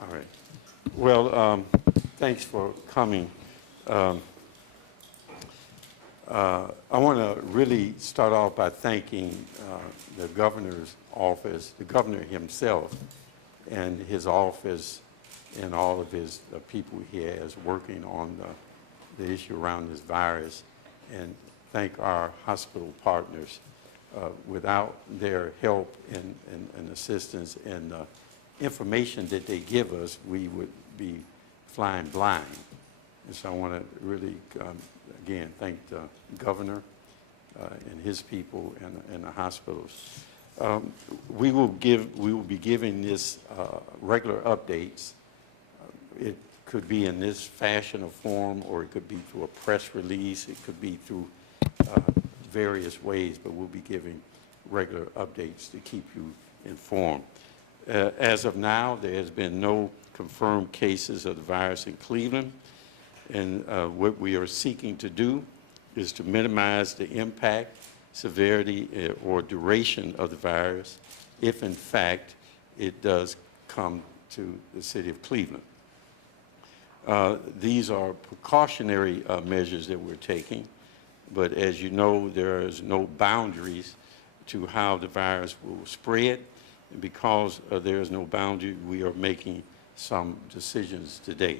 All right. Well, thanks for coming. Um, I want to really start off by thanking the governor's office, the governor himself, and his office, and all of his people he has working on the issue around this virus, and thank our hospital partners. Without their help and assistance and information that they give us, we would be flying blind. And so I want to really, again, thank the governor and his people and the hospitals. We will be giving this regular updates. It could be in this fashion or form, or it could be through a press release. It could be through various ways, but we'll be giving regular updates to keep you informed. As of now, there has been no confirmed cases of the virus in Cleveland, and what we are seeking to do is to minimize the impact, severity, or duration of the virus if, in fact, it does come to the city of Cleveland. These are precautionary measures that we're taking. But as you know, there is no boundaries to how the virus will spread. And because there is no boundary, we are making some decisions today.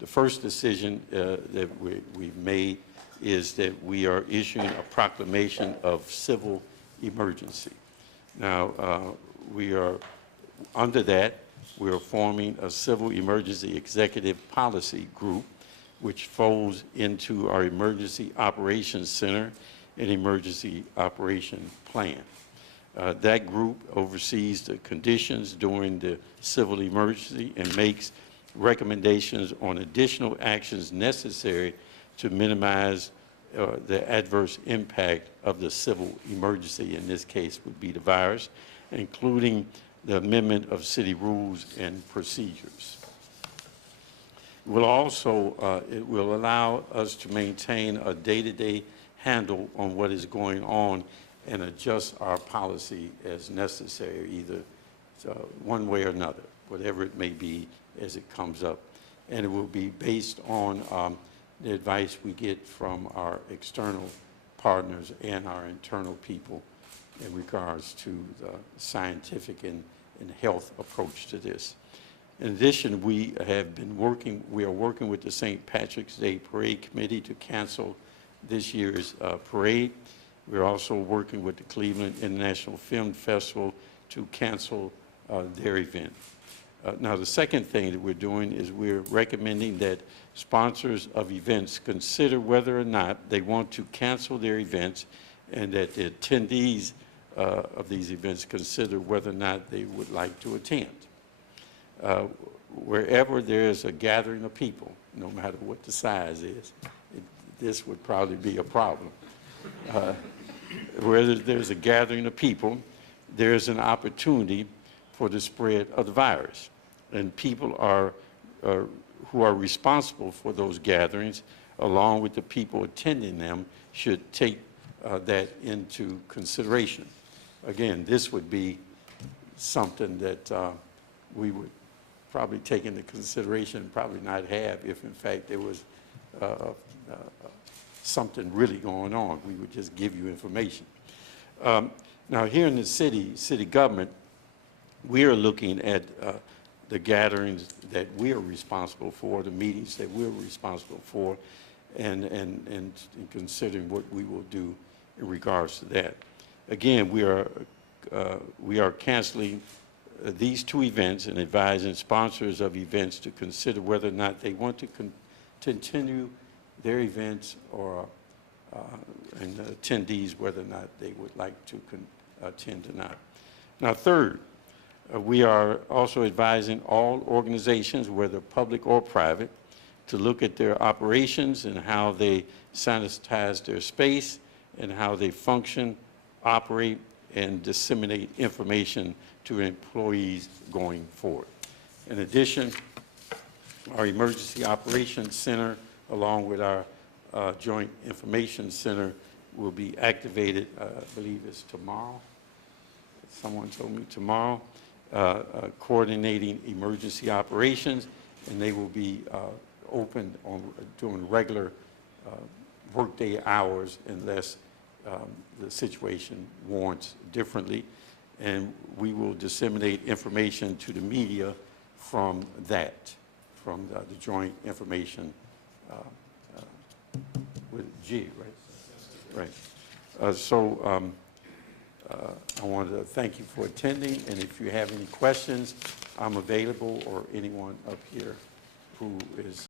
The first decision that we've made is that we are issuing a proclamation of civil emergency. Now, we are under that, we are forming a civil emergency executive policy group which folds into our Emergency Operations Center and Emergency Operation Plan. That group oversees the conditions during the civil emergency and makes recommendations on additional actions necessary to minimize the adverse impact of the civil emergency. In this case would be the virus, including the amendment of city rules and procedures. It will allow us to maintain a day-to-day handle on what is going on and adjust our policy as necessary, either one way or another, whatever it may be as it comes up. And it will be based on the advice we get from our external partners and our internal people in regards to the scientific and health approach to this. In addition, we are working with the St. Patrick's Day Parade Committee to cancel this year's parade. We're also working with the Cleveland International Film Festival to cancel their event. Now, the second thing that we're doing is we're recommending that sponsors of events consider whether or not they want to cancel their events, and that the attendees of these events consider whether or not they would like to attend. Wherever there is a gathering of people, no matter what the size is, this would probably be a problem. Where there's a gathering of people, there's an opportunity for the spread of the virus. And people who are responsible for those gatherings, along with the people attending them, should take that into consideration. Again, this would be something that we would probably take into consideration and probably not have if, in fact, there was something really going on. We would just give you information. Now, here in the city government, we are looking at the gatherings that we are responsible for, the meetings that we're responsible for, and considering what we will do in regards to that. Again, we are canceling these two events and advising sponsors of events to consider whether or not they want to continue their events, or and attendees whether or not they would like to attend or not. Now, third, we are also advising all organizations, whether public or private, to look at their operations and how they sanitize their space and how they function, operate, and disseminate information to employees going forward. In addition, our Emergency Operations Center, along with our Joint Information Center, will be activated, I believe it's tomorrow. Someone told me tomorrow, coordinating emergency operations, and they will be open during regular workday hours unless the situation warrants differently. And we will disseminate information to the media from that, from the Joint Information with G, right? Right. I wanted to thank you for attending, and if you have any questions, I'm available, or anyone up here who is